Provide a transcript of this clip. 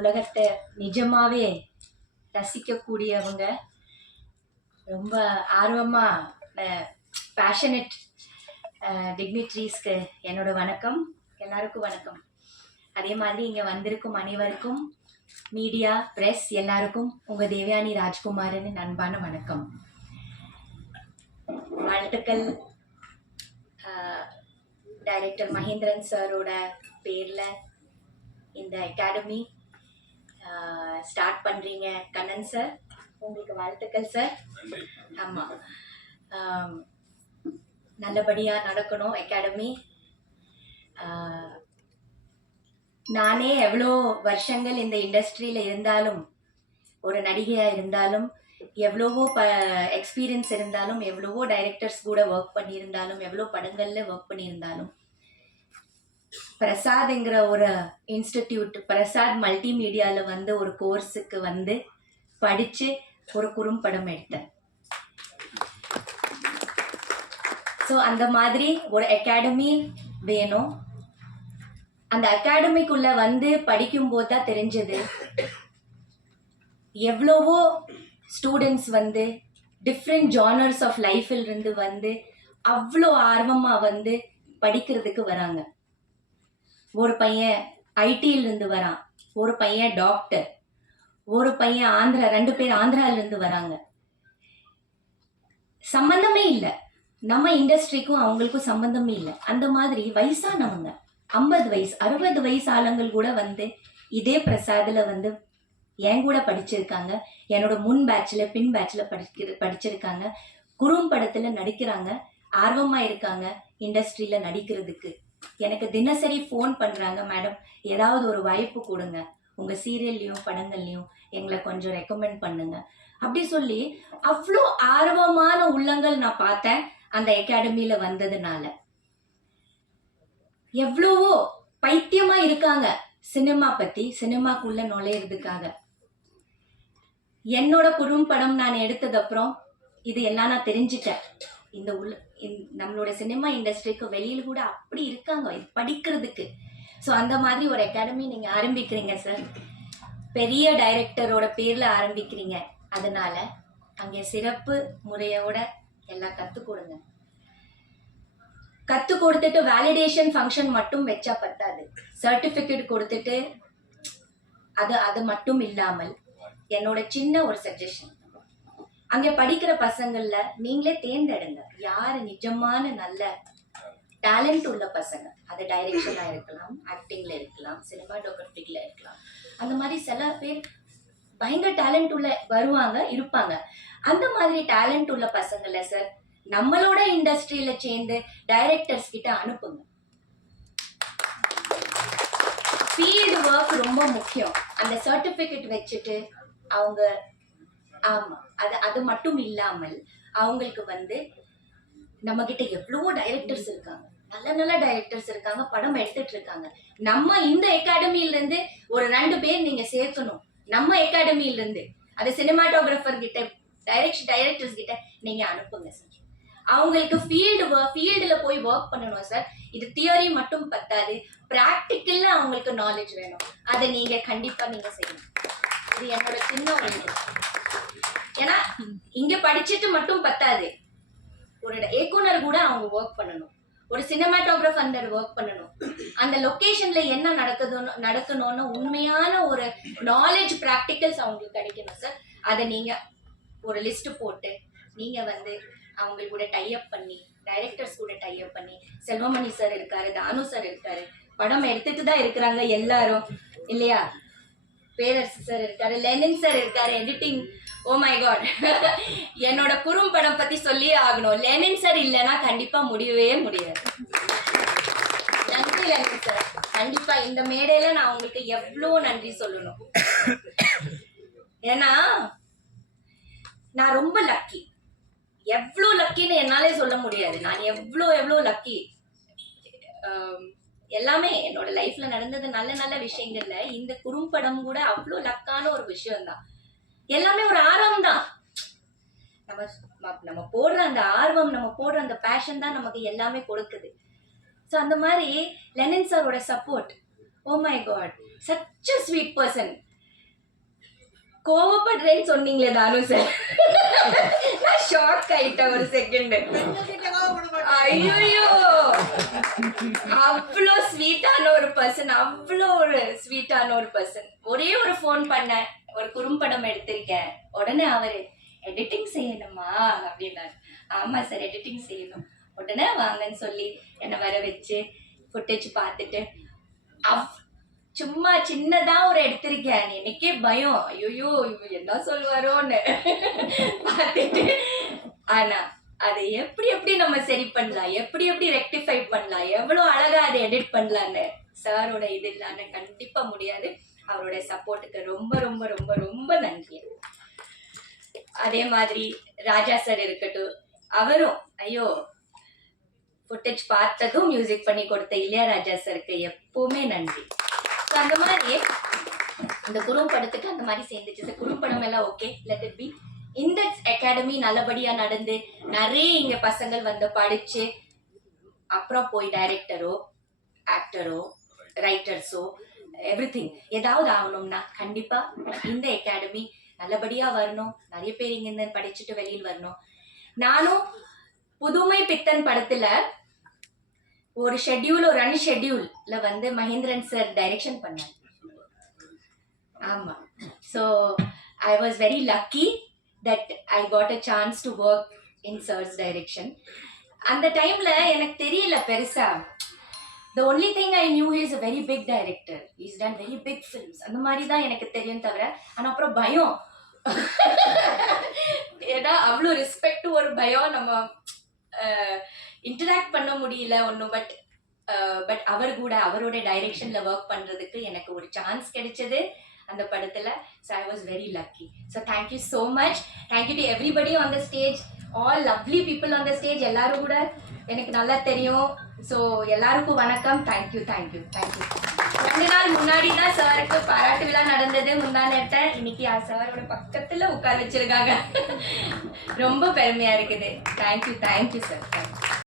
உலகத்தை நிஜமாவே ரசிக்கக்கூடியவங்க ரொம்ப ஆர்வமாக பேஷனட் டிக்னிட்ரிஸ்க்கு என்னோட வணக்கம். எல்லாருக்கும் வணக்கம். அதே மாதிரி இங்கே வந்திருக்கும் அனைவருக்கும் மீடியா ப்ரெஸ் எல்லாருக்கும் உங்கள் தேவயானி ராஜ்குமாரின் நண்பான வணக்கம். வாழ்த்துக்கள். டைரக்டர் மகேந்திரன் சாரோட பேரில் இந்த அகாடமி ஸ்டார்ட் பண்ணுறீங்க கண்ணன் சார் உங்களுக்கு வாழ்த்துக்கள் சார் ஆமாம் நல்லபடியாக நடக்கணும் அகாடமி நானே எவ்வளோ வருஷங்கள் இந்த இண்டஸ்ட்ரியில் இருந்தாலும் ஒரு நடிகையாக இருந்தாலும் எவ்வளவோ ப எக்ஸ்பீரியன்ஸ் இருந்தாலும் எவ்வளவோ டைரக்டர்ஸ் கூட ஒர்க் பண்ணியிருந்தாலும் எவ்வளோ படங்களில் ஒர்க் பண்ணியிருந்தாலும் பிரசாத்ங்கிற ஒரு இன்ஸ்டிடியூட் பிரசாத் மல்டிமீடியாவில் வந்து ஒரு கோர்ஸுக்கு வந்து படித்து ஒரு குறும்படம் எடுத்தேன். ஸோ அந்த மாதிரி ஒரு அகாடமி வேணும். அந்த அகாடமிக்குள்ள வந்து படிக்கும்போது தான் தெரிஞ்சது எவ்வளவோ ஸ்டூடெண்ட்ஸ் வந்து டிஃப்ரெண்ட் ஜானர்ஸ் ஆஃப் லைஃபில் வந்து அவ்வளோ ஆர்வமாக வந்து படிக்கிறதுக்கு வராங்க. ஒரு பையன் ஐடியிலிருந்து வரான். ஒரு பையன் டாக்டர் ஒரு பையன் ஆந்திரா ரெண்டு பேர் ஆந்திராவிலேருந்து வராங்க. சம்பந்தமே இல்லை. நம்ம இண்டஸ்ட்ரிக்கும் அவங்களுக்கும் சம்பந்தமே இல்லை. அந்த மாதிரி வயசானவங்க ஐம்பது வயசு அறுபது வயசு ஆளுங்கள் கூட வந்து இதே பிரசாதில் வந்து என் கூட படிச்சிருக்காங்க. என்னோட முன் பேட்சில் பின் பேட்சில் படிக்கிற படிச்சிருக்காங்க. குறும்படத்தில் நடிக்கிறாங்க. ஆர்வமாக இருக்காங்க. இண்டஸ்ட்ரியில் நடிக்கிறதுக்கு. எனக்கு தினசரி ஃபோன் பண்ணுறாங்க மேடம் ஏதாவது ஒரு வாய்ப்பு கொடுங்க. உங்கள் சீரியல்லையும் படங்கள்லையும் எங்களை கொஞ்சம் ரெக்கமெண்ட் பண்ணுங்க. அப்படி சொல்லி அவ்வளோ ஆர்வமான உள்ளங்கள் நான் பார்த்தேன் அந்த அகாடமியில் வந்ததுனால. எவ்வளவோ பைத்தியமா இருக்காங்க சினிமா பத்தி சினிமாக்குள்ள நுழையிறதுக்காக. என்னோட குறும்படம் நான் எடுத்தது அப்புறம் இது எல்லாம் நான் தெரிஞ்சிட்டேன். இந்த உள்ள இந்த- நம்மளோட சினிமா இண்டஸ்ட்ரிக்கு வெளியில் கூட அப்படி இருக்காங்க இது படிக்கிறதுக்கு. ஸோ அந்த மாதிரி ஒரு அகாடமி நீங்கள் ஆரம்பிக்கிறீங்க சார் பெரிய டைரக்டரோட பேரில் ஆரம்பிக்கிறீங்க. அதனால அங்கே சிறப்பு முறையோட எல்லாம் கற்றுக் கொடுங்க. கற்றுக் கொடுத்துட்டு வேலிடேஷன் ஃபங்க்ஷன் மட்டும் வச்சா பத்தாது. சர்டிஃபிகேட் கொடுத்துட்டு அது அது மட்டும் இல்லாமல் என்னோட சின்ன ஒரு சஜஷன் அங்கே படிக்கிற பசங்கள்ல நீங்களே தேர்ந்தெடுங்க. யார் நிஜமான நல்ல டேலண்ட் உள்ள பசங்க. அது டைரக்ஷனா இருக்கலாம் ஆக்டிங்ல இருக்கலாம் சினிமாட்டோகிராஃபிக்ல இருக்கலாம். அந்த மாதிரி சில பேர் பயங்கர டேலண்ட் உள்ள வருவாங்க இருப்பாங்க. அந்த மாதிரி டேலண்ட் உள்ள பசங்கள சார் நம்மளோட இண்டஸ்ட்ரியில சேர்ந்து டைரக்டர்ஸ் கிட்ட அனுப்புங்க. ஃபீல்டு ஒர்க் ரொம்ப முக்கியம். அந்த சர்டிஃபிகேட் வச்சுட்டு அவங்க ஆமா. அது அது மட்டும் இல்லாமல் அவங்களுக்கு வந்து நம்ம கிட்ட எவ்வளவோ டைரக்டர்ஸ் இருக்காங்க. நல்ல நல்ல டைரக்டர்ஸ் இருக்காங்க. படம் எடுத்துட்டு இருக்காங்க நம்ம இந்த அகாடமியில இருந்து ஒரு ரெண்டு பேர் நீங்க சேர்க்கணும். நம்ம அகாடமியில இருந்து அது சினிமாட்டோகிராஃபர் கிட்ட டைரக்ஷன் டைரக்டர்ஸ் கிட்ட நீங்க அனுப்புங்க சார் அவங்களுக்கு ஃபீல்டு ஃபீல்டில் போய் ஒர்க் பண்ணணும் சார் இது தியரி மட்டும் பத்தாது. ப்ராக்டிக்கல்ல அவங்களுக்கு நாலேஜ் வேணும். அதை நீங்க கண்டிப்பா நீங்க செய்யணும். இது என்னோட சின்ன ஒரு. ஏன்னா இங்க படிச்சுட்டு மட்டும் பத்தாது. ஒரு இயக்குனர் கூட அவங்க ஒர்க் பண்ணணும். ஒரு சினிமாட்டோகிராஃபர் அந்த ஒர்க் பண்ணணும். அந்த லொக்கேஷன்ல என்ன நடக்குதுன்னு நடக்கணும்னு உண்மையான ஒரு நாலேஜ் ப்ராக்டிக்கல்ஸ் அவங்களுக்கு கிடைக்கணும் சார் அதை நீங்க ஒரு லிஸ்ட் போட்டு நீங்க வந்து அவங்க கூட டைப் பண்ணி டைரக்டர்ஸ் கூட டைப் பண்ணி செல்வமணி சார் இருக்காரு தானு சார் இருக்காரு படம் எடுத்துட்டு தான் இருக்கிறாங்க எல்லாரும் இல்லையா? பேரரசு சார் இருக்காரு லெனின் சார் இருக்காரு எடிட்டிங் ஓ மை காட் என்னோட குறும்படம் பத்தி சொல்லியே ஆகணும். லெனின் சார் இல்லைன்னா கண்டிப்பா முடியவே முடியாது. நன்றி லெனின் சார் கண்டிப்பா இந்த மேடையில நான் உங்களுக்கு எவ்வளோ நன்றி சொல்லணும். ஏன்னா நான் ரொம்ப லக்கி எவ்வளோ லக்கின்னு என்னாலே சொல்ல முடியாது. நான் எவ்வளோ எவ்வளோ லக்கி um, எல்லாமே என்னோட லைஃப்ல நடந்தது நல்ல நல்ல விஷயங்கள்ல இந்த குறும்படம் கூட அவ்வளோ லக்கான ஒரு விஷயம் தான் எல்லாமே ஒரு ஆர்வம் தான் நம்ம நம்ம போடுற அந்த ஆர்வம் நம்ம போடுற அந்த பேஷன் தான் நமக்கு எல்லாமே கொடுக்குது. ஸோ அந்த மாதிரி லெனின் சாரோட support oh my god such a sweet person கோவப்படுறேன்னு சொன்னீங்களே தானு சார் நான் ஷாக் ஆயிட்டேன் ஒரு செகண்ட் ஐயோ அவ்வளோ ஸ்வீட்டான ஒரு பர்சன் அவ்வளோ ஒரு ஸ்வீட்டான ஒரு பர்சன் ஒரே ஒரு ஃபோன் பண்ணேன். ஒரு குறும்படம் எடுத்திருக்கேன். உடனே அவரு எடிட்டிங் செய்யணுமா? அப்படின்னாரு. ஆமா சார் எடிட்டிங் செய்யணும். உடனே வாங்கன்னு சொல்லி என்னை வர வச்சு ஃபுட்டேஜ் பார்த்துட்டு அவ் சும்மா சின்னதா ஒரு எடுத்திருக்கேன். எனக்கே பயம். ஐயோ என்ன சொல்வாரோன்னு பார்த்துட்டு ஆனா அதை எப்படி எப்படி நம்ம சரி பண்ணலாம்? எப்படி எப்படி ரெக்டிஃபை பண்ணலாம்? எவ்வளோ அழகா அதை எடிட் பண்ணலான்னு சாரோட இது இல்லான்னு கண்டிப்பா முடியாது. அவரோட சப்போர்ட்டுக்கு ரொம்ப ரொம்ப ரொம்ப ரொம்ப நன்றி. அதே மாதிரி ராஜா சார் இருக்கட்டும் அவரும் ஐயோ ஃபுட்டேஜ் பார்த்ததும் மியூசிக் பண்ணி கொடுத்த இளையராஜா சாருக்கு எப்பவுமே நன்றி. ஸோ அந்த மாதிரி இந்த குறும் படத்துக்கு அந்த மாதிரி சேர்ந்துச்சு. சார் குறும்படம் எல்லாம் ஓகே லெட் இட் பி இந்த அகாடமி நல்லபடியா நடந்து நிறைய இங்க பசங்கள் வந்து படிச்சு அப்புறம் போய் டைரக்டரோ ஆக்டரோ ரைட்டர்ஸோ எவ்ரி திங் ஏதாவது ஆகணும்னா கண்டிப்பா இந்த அகாடமி நல்லபடியா வரணும். நிறைய பேர் இங்க இருந்து படிச்சுட்டு வெளியில் வரணும். நானும் புதுமை பித்தன் படத்துல ஒரு ஷெட்யூல் ஒரு அன் ஷெட்யூல்ல வந்து மகேந்திரன் சார் டைரக்ஷன் பண்ணார் ஆமா. So I was very lucky that I got a chance to work in sir's direction அந்த டைம்ல எனக்கு தெரியல பெருசா. The only thing I knew is a very big director is done very big films அந்த மாதிரி தான் எனக்கு தெரியும் தவிர ஆனால் அப்புறம் பயம். ஏன்னா அவ்வளோ ரெஸ்பெக்ட் ஒரு பயம் நம்ம இன்டராக்ட் பண்ண முடியல ஒன்றும் பட் பட் அவர் கூட அவரோட டைரெக்ஷனில் ஒர்க் பண்ணுறதுக்கு எனக்கு ஒரு சான்ஸ் கிடைச்சது அந்த படத்தில். So I was very lucky so thank you so much thank you to everybody on the stage all lovely people on the stage எல்லாரும் கூட எனக்கு நல்லா தெரியும். ஸோ எல்லாருக்கும் வணக்கம். தேங்க்யூ தேங்க்யூ தேங்க்யூ ரெண்டு நாள் முன்னாடி தான் சாருக்கு பாராட்டு விழா நடந்தது. முந்தா நேரத்தை இன்னைக்கு ஆ சாரோட பக்கத்தில் உட்கார வச்சிருக்காங்க. ரொம்ப பெருமையாக இருக்குது. Thank you thank you sir thank you